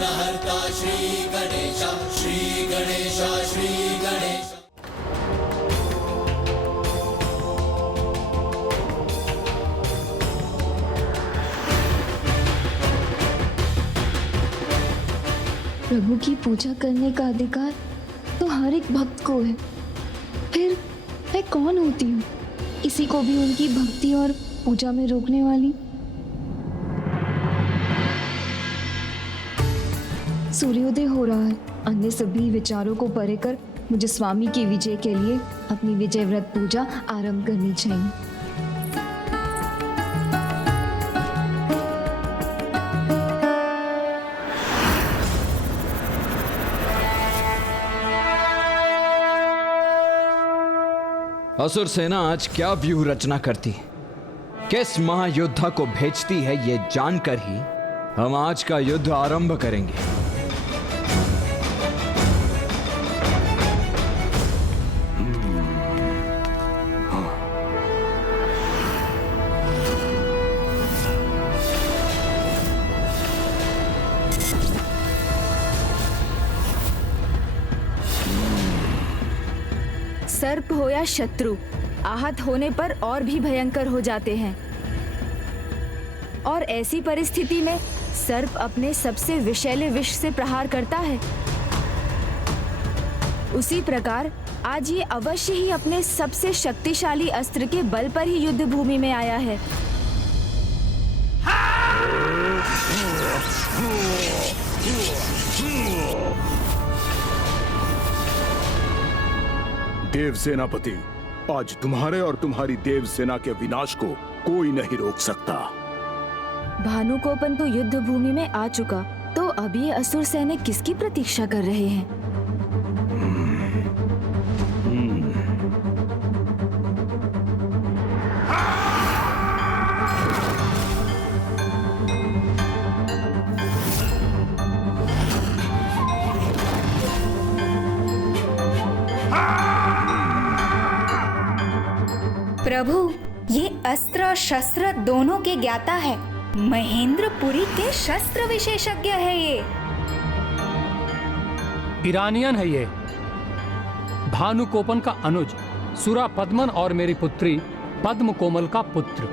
विघ्नहर्ता श्री गणेश, श्री गणेश, श्री गणेश। प्रभु की पूजा करने का अधिकार तो हर एक भक्त को है। फिर मैं कौन होती हूँ किसी को भी उनकी भक्ति और पूजा में रोकने वाली? सूर्योदय हो रहा है। अन्य सभी विचारों को परे कर मुझे स्वामी की विजय के लिए अपनी विजय व्रत पूजा आरंभ करनी चाहिए। असुर सेना आज क्या व्यूह रचना करती, किस महायोद्धा को भेजती है, ये जानकर ही हम आज का युद्ध आरंभ करेंगे। सर्प हो या शत्रु, आहत होने पर और भी भयंकर हो जाते हैं। और ऐसी परिस्थिति में सर्प अपने सबसे विषैले विष से प्रहार करता है। उसी प्रकार आज ये अवश्य ही अपने सबसे शक्तिशाली अस्त्र के बल पर ही युद्ध भूमि में आया है। देव सेनापति, आज तुम्हारे और तुम्हारी देव सेना के विनाश को कोई नहीं रोक सकता। भानुकोपन तो युद्ध भूमि में आ चुका, तो अब ये असुर सैनिक किसकी प्रतीक्षा कर रहे हैं? प्रभु, ये अस्त्र और शस्त्र दोनों के ज्ञाता है। महेंद्रपुरी के शस्त्र विशेषज्ञ है ये। ईरानियन है ये। भानुकोपन का अनुज सुरा पद्मन और मेरी पुत्री पद्म कोमल का पुत्र।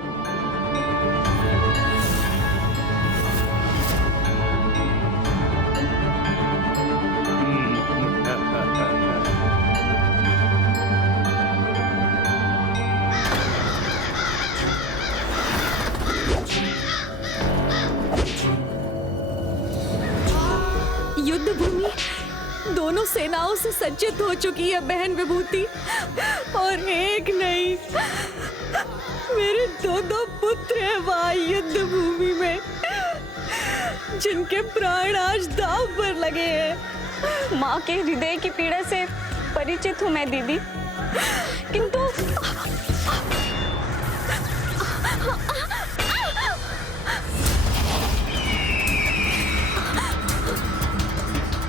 युद्ध भूमि दोनों सेनाओं से सज्जित हो चुकी है बहन विभूति। और एक नहीं, मेरे दो पुत्र हैं वहां युद्ध भूमि में, जिनके प्राण आज दांव पर लगे हैं। माँ के हृदय की पीड़ा से परिचित हूँ मैं दीदी, किंतु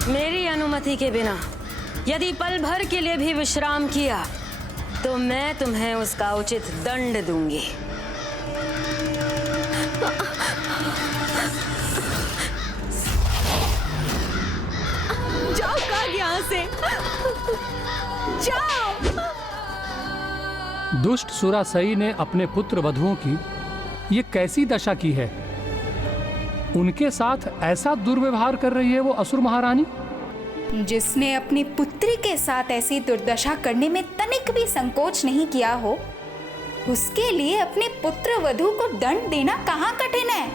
मेरी अनुमति के बिना यदि पल भर के लिए भी विश्राम किया तो मैं तुम्हें उसका उचित दंड दूंगी। जाओ काग यहाँ से, जाओ। दुष्ट सुरासई ने अपने पुत्र वधुओं की ये कैसी दशा की है? उनके साथ ऐसा दुर्व्यवहार कर रही है वो असुर महारानी। जिसने अपनी पुत्री के साथ ऐसी दुर्दशा करने में तनिक भी संकोच नहीं किया हो, उसके लिए अपने पुत्र वधू को दंड देना कहाँ कठिन है।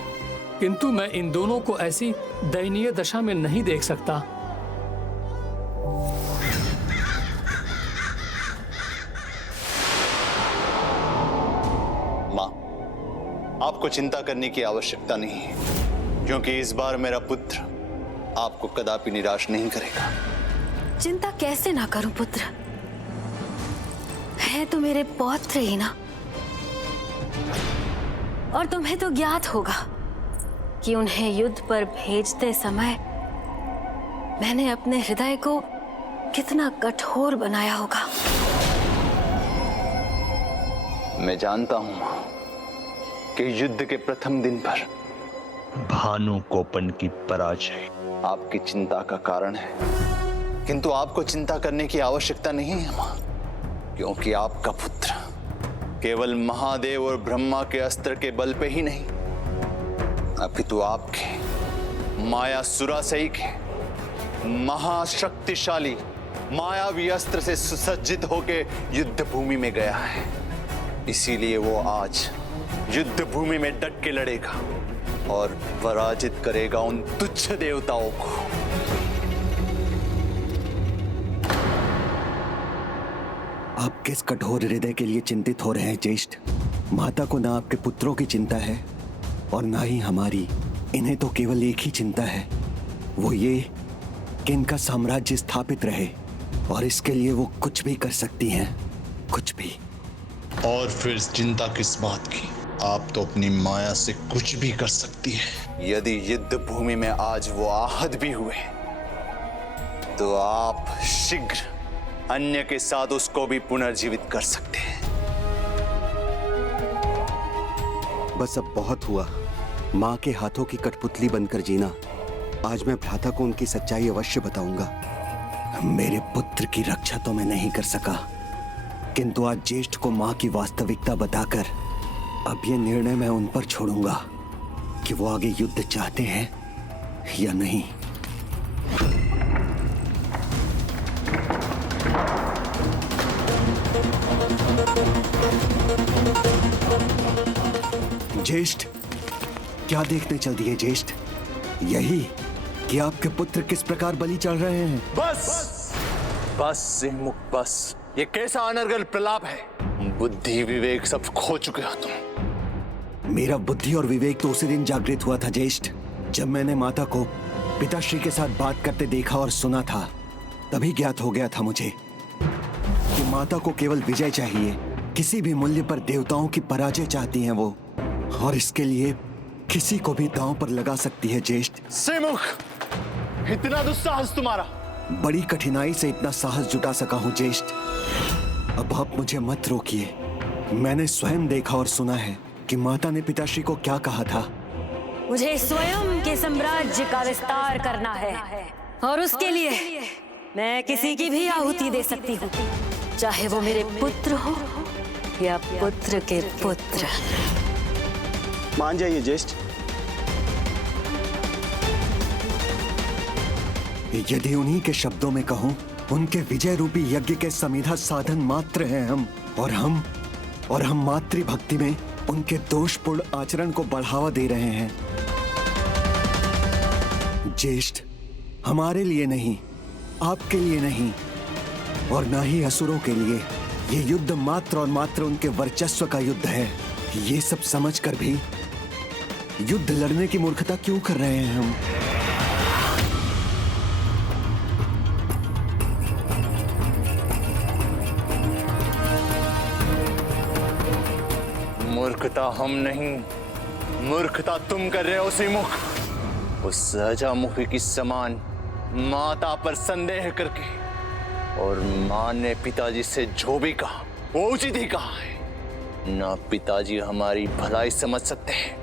किंतु मैं इन दोनों को ऐसी दयनीय दशा में नहीं देख सकता। माँ, आपको चिंता करने की आवश्यकता नहीं है, क्योंकि इस बार मेरा पुत्र आपको कदापि निराश नहीं करेगा। चिंता कैसे ना करूं पुत्र, है तो मेरे पौत्र ही ना। और तुम्हें तो ज्ञात होगा कि उन्हें युद्ध पर भेजते समय मैंने अपने हृदय को कितना कठोर बनाया होगा। मैं जानता हूं मां कि युद्ध के प्रथम दिन पर भानुकोपन की पराजय आपकी चिंता का कारण है, किंतु आपको चिंता करने की आवश्यकता नहीं है मां, क्योंकि आपका पुत्र केवल महादेव और ब्रह्मा के अस्त्र के बल पे ही नहीं, अपितु आपके मायासुरा सही के महाशक्तिशाली मायावी अस्त्र से सुसज्जित होके युद्ध भूमि में गया है। इसीलिए वो आज युद्ध भूमि में डट के लड़ेगा और पराजित करेगा उन तुच्छ देवताओं को। आप किस कठोर हृदय के लिए चिंतित हो रहे हैं ज्येष्ठ? माता को ना आपके पुत्रों की चिंता है और ना ही हमारी। इन्हें तो केवल एक ही चिंता है, वो ये कि इनका साम्राज्य स्थापित रहे, और इसके लिए वो कुछ भी कर सकती हैं, कुछ भी। और फिर चिंता किस बात की? आप तो अपनी माया से कुछ भी कर सकती है। यदि युद्ध भूमि में आज वो आहत भी हुए तो आप शीघ्र अन्य के साथ उसको भी पुनर्जीवित कर सकते हैं। बस अब बहुत हुआ। माँ के हाथों की कठपुतली बनकर जीना। आज मैं भ्राता को उनकी सच्चाई अवश्य बताऊंगा। मेरे पुत्र की रक्षा तो मैं नहीं कर सका, किंतु आज ज्येष्ठ को माँ की वास्तविकता बताकर अब ये निर्णय मैं उन पर छोड़ूंगा कि वो आगे युद्ध चाहते हैं या नहीं। ज्येष्ठ, क्या देखने चल दिए ज्येष्ठ? यही कि आपके पुत्र किस प्रकार बलि चढ़ रहे हैं। बस सिंहमुख, बस। ये कैसा अनर्गल प्रलाप है? बुद्धि विवेक सब खो चुके हो तुम। मेरा बुद्धि और विवेक तो उसी दिन जागृत हुआ था ज्येष्ठ, जब मैंने माता को पिताश्री के साथ बात करते देखा और सुना था। तभी ज्ञात हो गया था मुझे कि माता को केवल विजय चाहिए, किसी भी मूल्य पर देवताओं की पराजय चाहती हैं वो, और इसके लिए किसी को भी दांव पर लगा सकती है ज्येष्ठ। सिंहमुख, इतना दुस्साहस तुम्हारा? बड़ी कठिनाई से इतना साहस जुटा सका हूं ज्येष्ठ। अब आप मुझे मत रोकिए। मैंने स्वयं देखा और सुना है कि माता ने पिताश्री को क्या कहा था। मुझे स्वयं के साम्राज्य का विस्तार करना है, और उसके लिए मैं किसी की भी आहुति दे सकती हूँ, चाहे वो मेरे पुत्र हो या पुत्र के पुत्र। मान जाइए ज्येष्ठ। यदि उन्हीं के शब्दों में कहूं, उनके विजय रूपी यज्ञ के समीधा साधन मात्र हैं हम, और हम मातृभक्ति में उनके दोषपूर्ण आचरण को बढ़ावा दे रहे हैं। ज्येष्ठ, हमारे लिए नहीं, आपके लिए नहीं, और ना ही असुरों के लिए, ये युद्ध मात्र और मात्र उनके वर्चस्व का युद्ध है। ये सब समझकर भी युद्ध लड़ने की मूर्खता क्यों कर रहे हैं हम? मूर्खता हम नहीं, मूर्खता तुम कर रहे हो सिंहमुख। उस अजामुखी की समान माता पर संदेह करके, और मां ने पिताजी से जो भी कहा वो उचित ही कहा है। ना पिताजी हमारी भलाई समझ सकते हैं,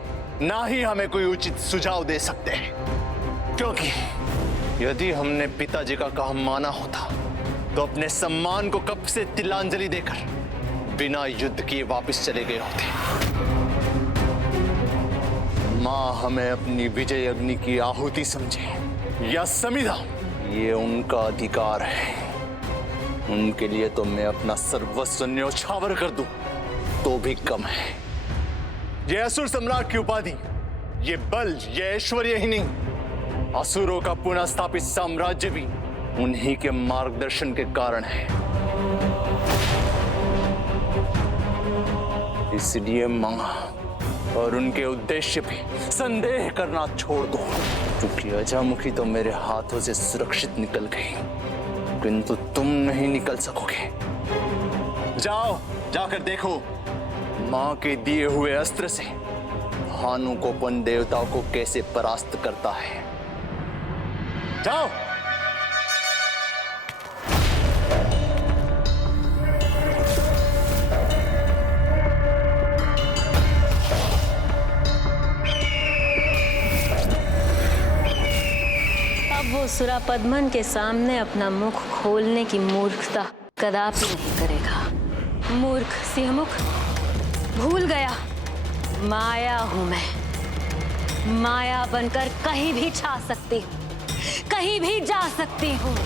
ना ही हमें कोई उचित सुझाव दे सकते हैं, क्योंकि यदि हमने पिताजी का कहा माना होता तो अपने सम्मान को कब से तिलांजलि देकर बिना युद्ध किए वापस चले गए होते। मां हमें अपनी विजय अग्नि की आहुति समझे या समिधा, ये उनका अधिकार है। उनके लिए तो मैं अपना सर्वस्व न्योछावर कर दूं तो भी कम है। ये असुर सम्राट की उपाधि, ये बल, ये ऐश्वर्य ही नहीं, असुरों का पुनः स्थापित साम्राज्य भी उन्हीं के मार्गदर्शन के कारण है। इसलिए मां और उनके उद्देश्य पे संदेह करना छोड़ दो, क्योंकि अजामुखी तो मेरे हाथों से सुरक्षित निकल गई, किंतु तुम नहीं निकल सकोगे। जाओ, जाकर देखो मां के दिए हुए अस्त्र से भानु को अपन देवताओं को कैसे परास्त करता है। जाओ। वो सुरापद्मन के सामने अपना मुख खोलने की मूर्खता कदापि नहीं करेगा। मूर्ख सिंहमुख, भूल गया माया हूं मैं। माया बनकर कहीं भी छा सकती हूँ, कहीं भी जा सकती हूँ।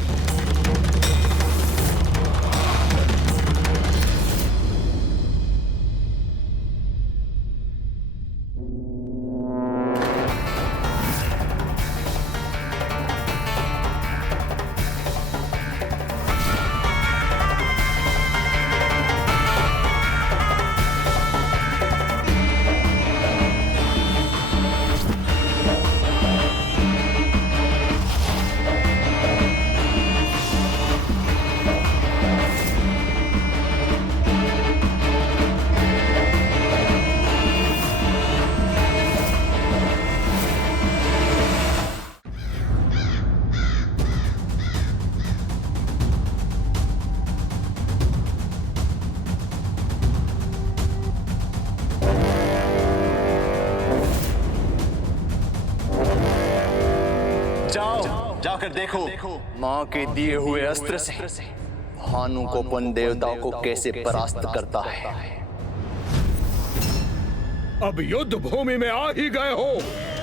जाकर देखो माँ के दिए हुए अस्त्र से भानु को उन देवताओं को कैसे परास्त करता है। अब युद्ध भूमि में आ ही गए हो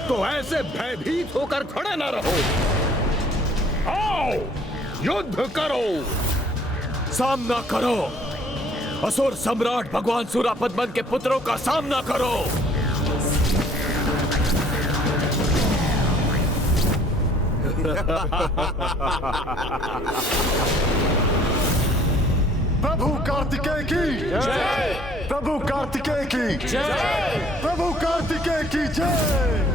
तो ऐसे भयभीत होकर खड़े न रहो। आओ युद्ध करो, सामना करो। असुर सम्राट भगवान सुरापद्मन के पुत्रों का सामना करो। प्रभु कार्तिकेय की जय। प्रभु कार्तिकेय की जय। प्रभु कार्तिकेय की जय।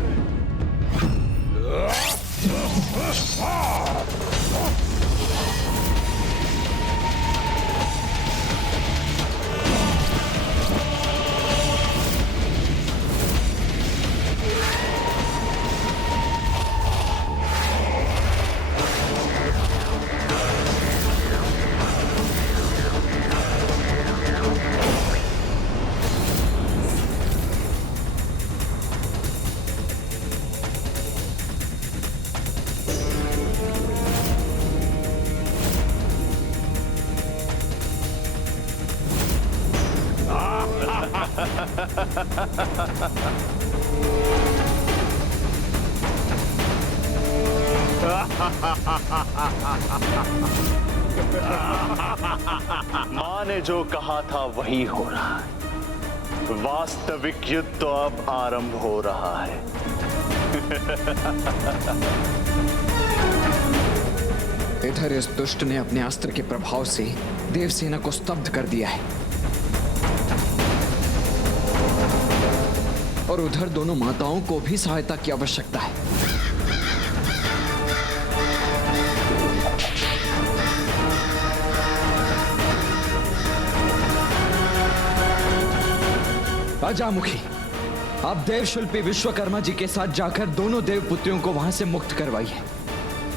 माँ ने जो कहा था वही हो रहा है। वास्तविक युद्ध तो अब आरंभ हो रहा है। इधर इस दुष्ट ने अपने अस्त्र के प्रभाव से देवसेना को स्तब्ध कर दिया है और उधर दोनों माताओं को भी सहायता की आवश्यकता है। अजामुखी, आप देवशिल्पी विश्वकर्मा जी के साथ जाकर दोनों देवपुत्रियों को वहां से मुक्त करवाइए।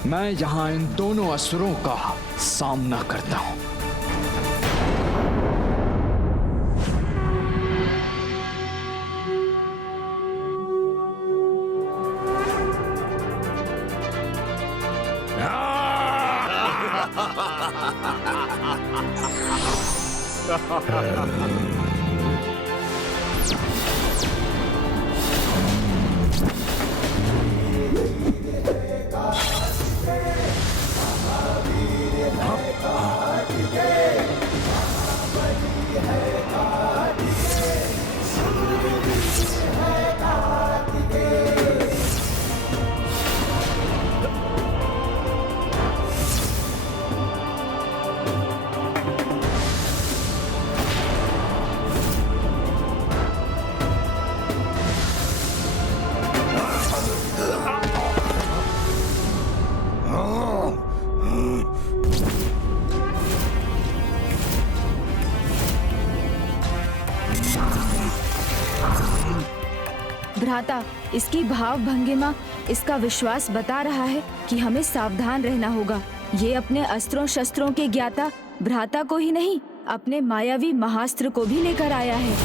मैं यहां इन दोनों असुरों का सामना करता हूं। भ्राता, इसकी भाव भंगिमा, इसका विश्वास बता रहा है कि हमें सावधान रहना होगा। ये अपने अस्त्रों शस्त्रों के ज्ञाता भ्राता को ही नहीं, अपने मायावी महास्त्र को भी लेकर आया है।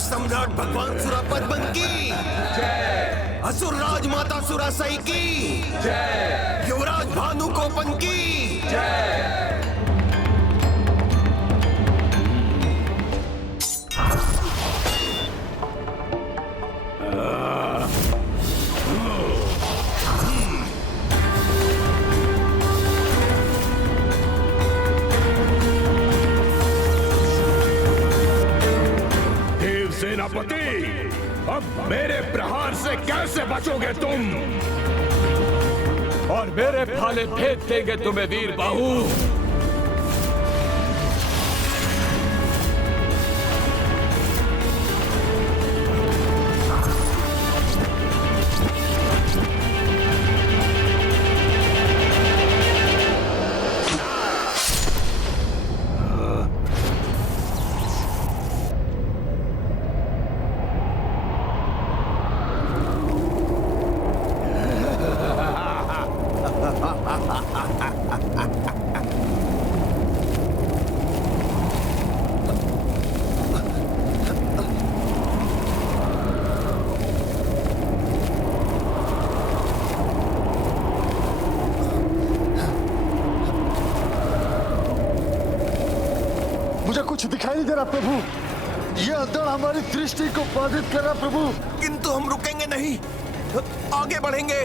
सम्राट भगवान सुरापद्मन की जय, असुर राज माता सुरासई की जय, युवराज भानुकोपन की जय। सेनापति, अब मेरे प्रहार से कैसे बचोगे तुम? और मेरे भाले भेद देंगे तुम्हें वीर बाहु। मुझे कुछ दिखाई नहीं दे रहा प्रभु। ये अदड़ हमारी दृष्टि को बाधित कर रहा प्रभु। किंतु हम रुकेंगे नहीं, आगे बढ़ेंगे।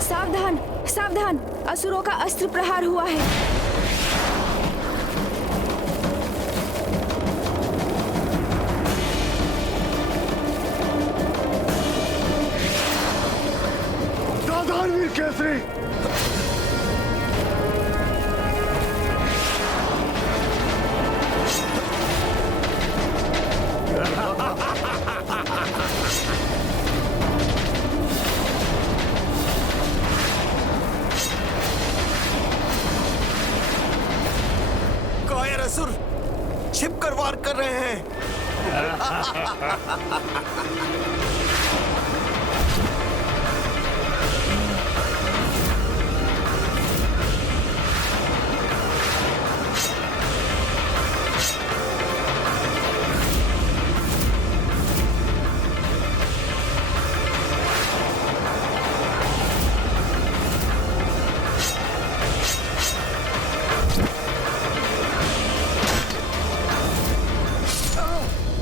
सावधान, सावधान, असुरों का अस्त्र प्रहार हुआ है। सावधान वीर केसरी। कायर असुर छिपकर वार कर रहे हैं।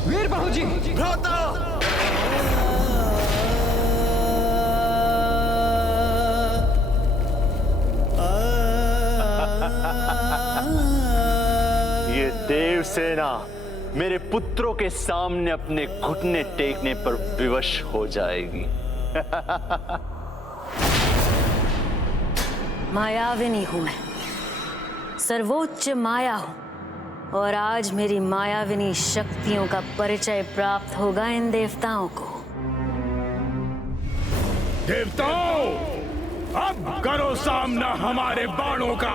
वीर बाहु जी, भ्राता, ये देव सेना मेरे पुत्रों के सामने अपने घुटने टेकने पर विवश हो जाएगी। मायाविनी हूं मैं, सर्वोच्च माया हूं, और आज मेरी मायाविनी शक्तियों का परिचय प्राप्त होगा इन देवताओं को। देवताओं, अब करो सामना हमारे बाणों का।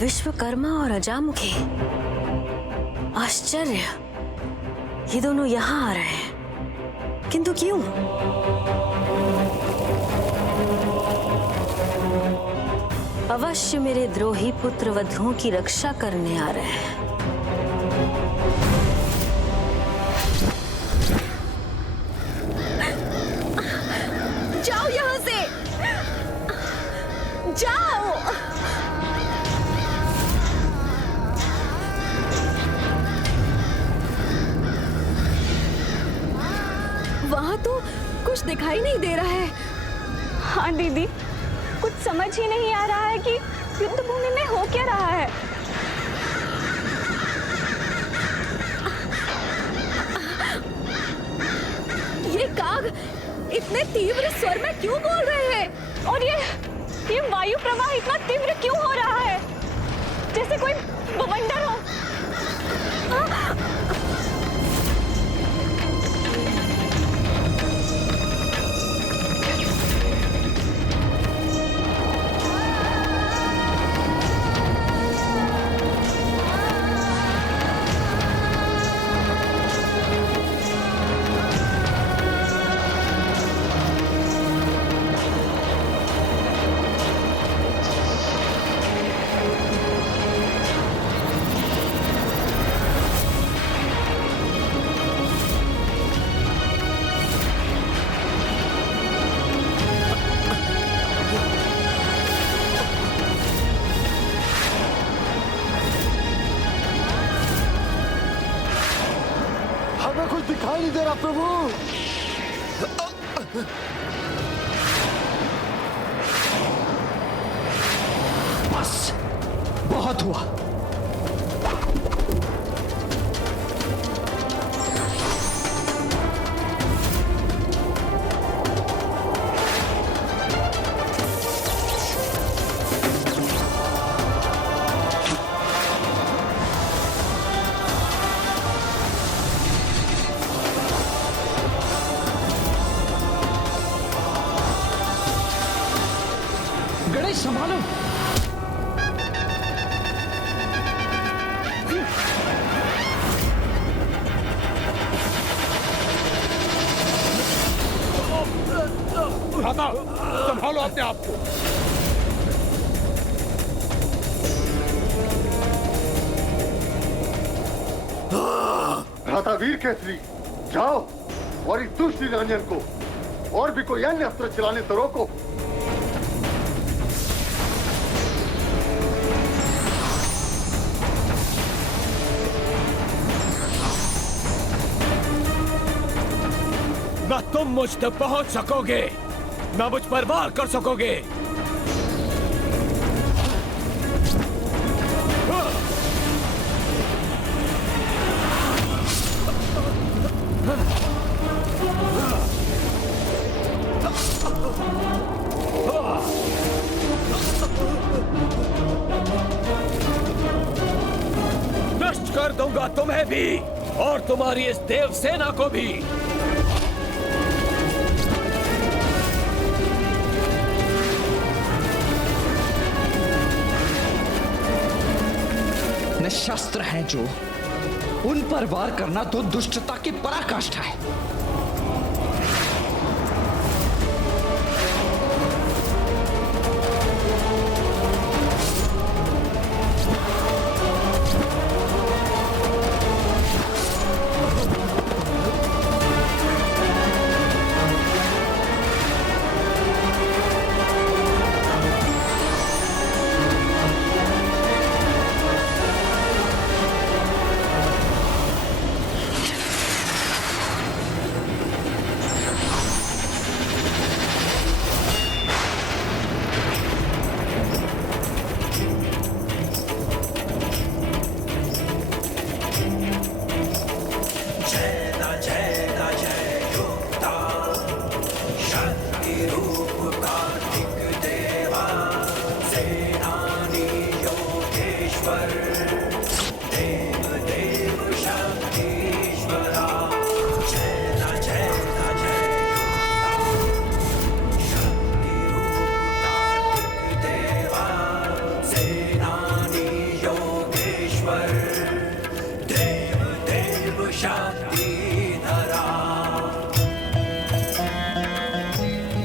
विश्वकर्मा और अजामुखी, आश्चर्य, ये दोनों यहाँ आ रहे हैं, किंतु क्यों? अवश्य मेरे द्रोही पुत्र वधुओं की रक्षा करने आ रहे हैं। तो कुछ दिखाई नहीं दे रहा है। हाँ दीदी, कुछ समझ ही नहीं आ रहा है कि युद्ध भूमि में हो क्या रहा है। ये काग इतने तीव्र स्वर में क्यों बोल रहे हैं? और ये वायु प्रवाह इतना तीव्र क्यों हो रहा है, जैसे कोई बवंडर हो। हमें कुछ दिखाई नहीं दे रहा प्रभु। बस, बहुत हुआ। गणेश संभालो। भ्राता, संभालो अपने आप को। भ्राता वीर केसरी, जाओ और इस दुष्ट निरंजन को और भी कोई अन्य अस्त्र चलाने तो रोको। न तुम मुझ तक पहुंच सकोगे, न मुझ पर वार कर सकोगे। नष्ट कर दूंगा तुम्हें भी और तुम्हारी इस देव सेना को भी। शस्त्र हैं जो, उन पर वार करना तो दुष्टता की पराकाष्ठा है।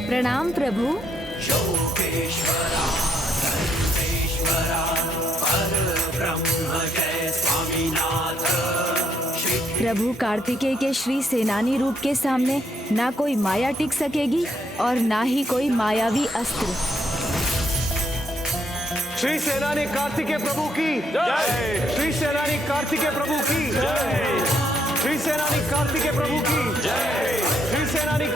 प्रणाम प्रभु। योगेश्वरा सर्वेश्वरा परब्रह्म जय स्वामीनाथ। प्रभु कार्तिकेय के श्री सेनानी रूप के सामने ना कोई माया टिक सकेगी और ना ही कोई मायावी अस्त्र। श्री सेनानी कार्तिकेय प्रभु की जय। श्री सेनानी कार्तिकेय प्रभु की जय। श्री सेनानी कार्तिकेय प्रभु की जय। श्री सेनानी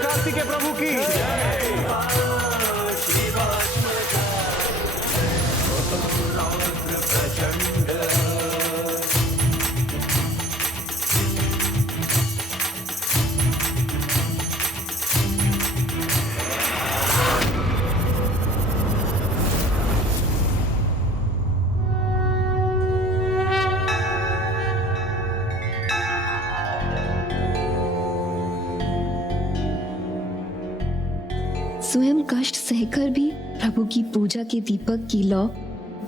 स्वयं कष्ट सहकर भी प्रभु की पूजा के दीपक की लौ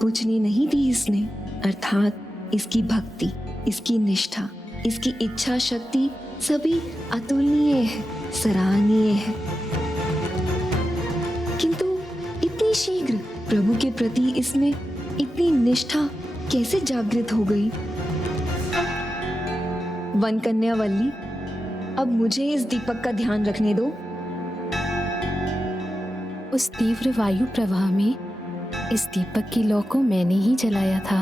बुझने नहीं दी इसने। अर्थात इसकी भक्ति, इसकी निष्ठा, इसकी इच्छा शक्ति सभी अतुलनीय है, सराहनीय है। किंतु इतनी शीघ्र प्रभु के प्रति इसमें इतनी निष्ठा कैसे जागृत हो गई? वन कन्या वल्ली, अब मुझे इस दीपक का ध्यान रखने दो। उस तीव्र वायु प्रवाह में इस दीपक की लौ को मैंने ही जलाया था।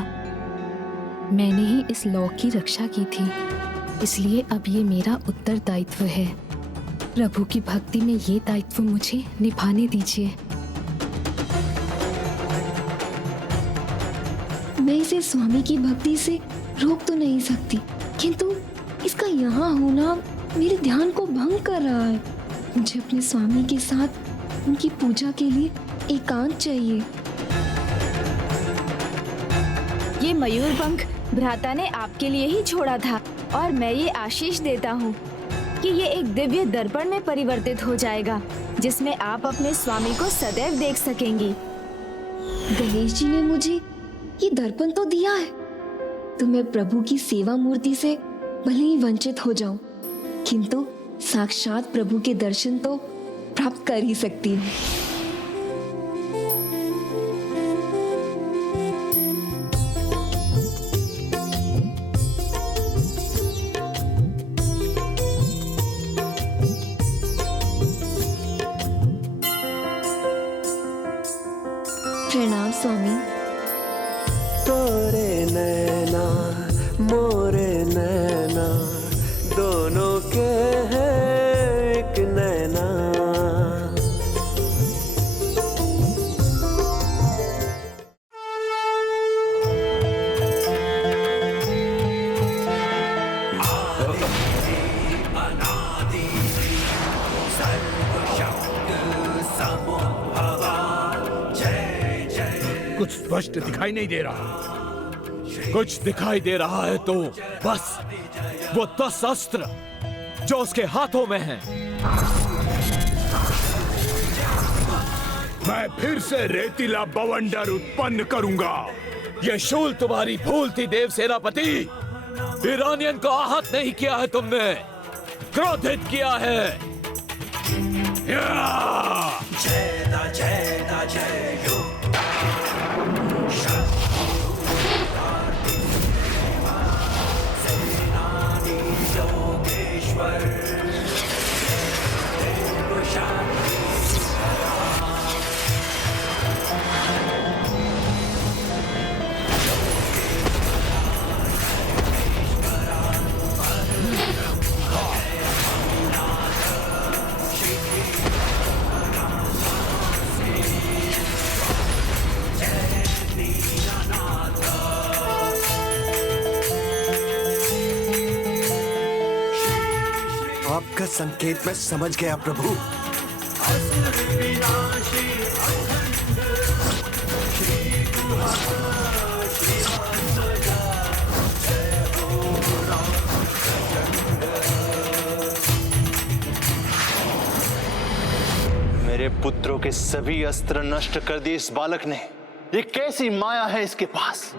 मैंने ही इस लौ की रक्षा की थी, इसलिए अब ये मेरा उत्तरदायित्व है। प्रभु की भक्ति में ये दायित्व मुझे निभाने दीजिए। मैं इसे स्वामी की भक्ति से रोक तो नहीं सकती, किंतु इसका यहाँ होना मेरे ध्यान को भंग कर रहा है। मुझे अपने स्वामी के साथ उनकी पूजा के लिए एकांत चाहिए। ये मयूरपंख भ्राता ने आपके लिए ही छोड़ा था और मैं ये आशीष देता हूँ कि ये एक दिव्य दर्पण में परिवर्तित हो जाएगा, जिसमें आप अपने स्वामी को सदैव देख सकेंगी। गणेश जी ने मुझे ये दर्पण तो दिया है, तो मैं प्रभु की सेवा मूर्ति से भले ही वंचित हो जाऊं, किंतु साक्षात प्रभु के दर्शन तो प्राप्त कर ही सकती हूँ। प्रणाम स्वामी। तोरे नैना मोरे नैना दोनों के हैं एक नैना। कुछ स्पष्ट दिखाई नहीं दे रहा। कुछ दिखाई दे रहा है तो बस वो 10 अस्त्र जो उसके हाथों में हैं। मैं फिर से रेतीला बवंडर उत्पन्न करूंगा। ये शूल तुम्हारी भूल थी देव सेनापति। ईरानियन को आहत नहीं किया है तुमने, क्रोधित किया है। आपका संकेत मैं समझ गया प्रभु। मेरे पुत्रों के सभी अस्त्र नष्ट कर दिए इस बालक ने। ये कैसी माया है इसके पास?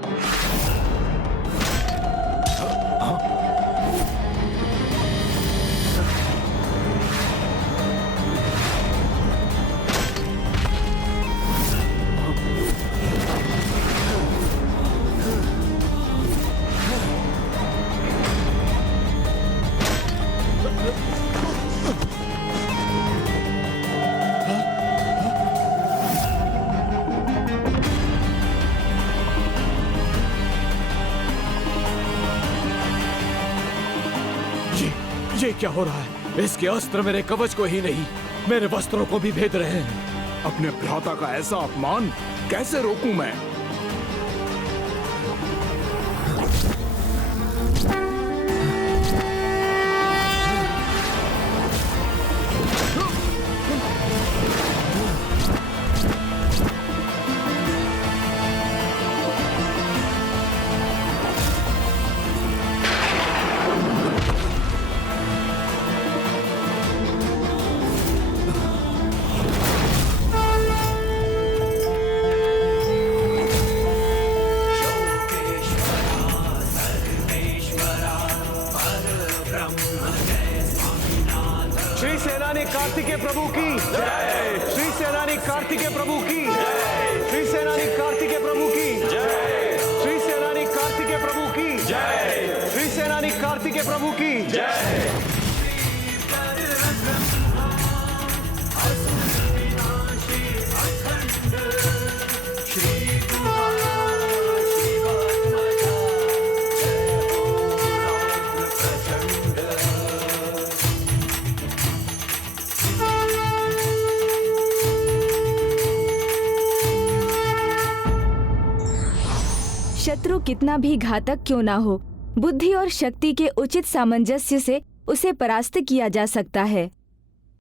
ये क्या हो रहा है? इसके अस्त्र मेरे कवच को ही नहीं, मेरे वस्त्रों को भी भेद रहे हैं। अपने भ्राता का ऐसा अपमान कैसे रोकूं मैं? श्री सेनानी कार्तिकेय प्रभु की जय। श्री सेनानी कार्तिकेय प्रभु की जय। श्री सेनानी कार्तिकेय प्रभु की जय। श्री सेनानी कार्तिकेय प्रभु की जय। श्री सेनानी कार्तिकेय प्रभु की जय। शत्रु कितना भी घातक क्यों ना हो, बुद्धि और शक्ति के उचित सामंजस्य से उसे परास्त किया जा सकता है।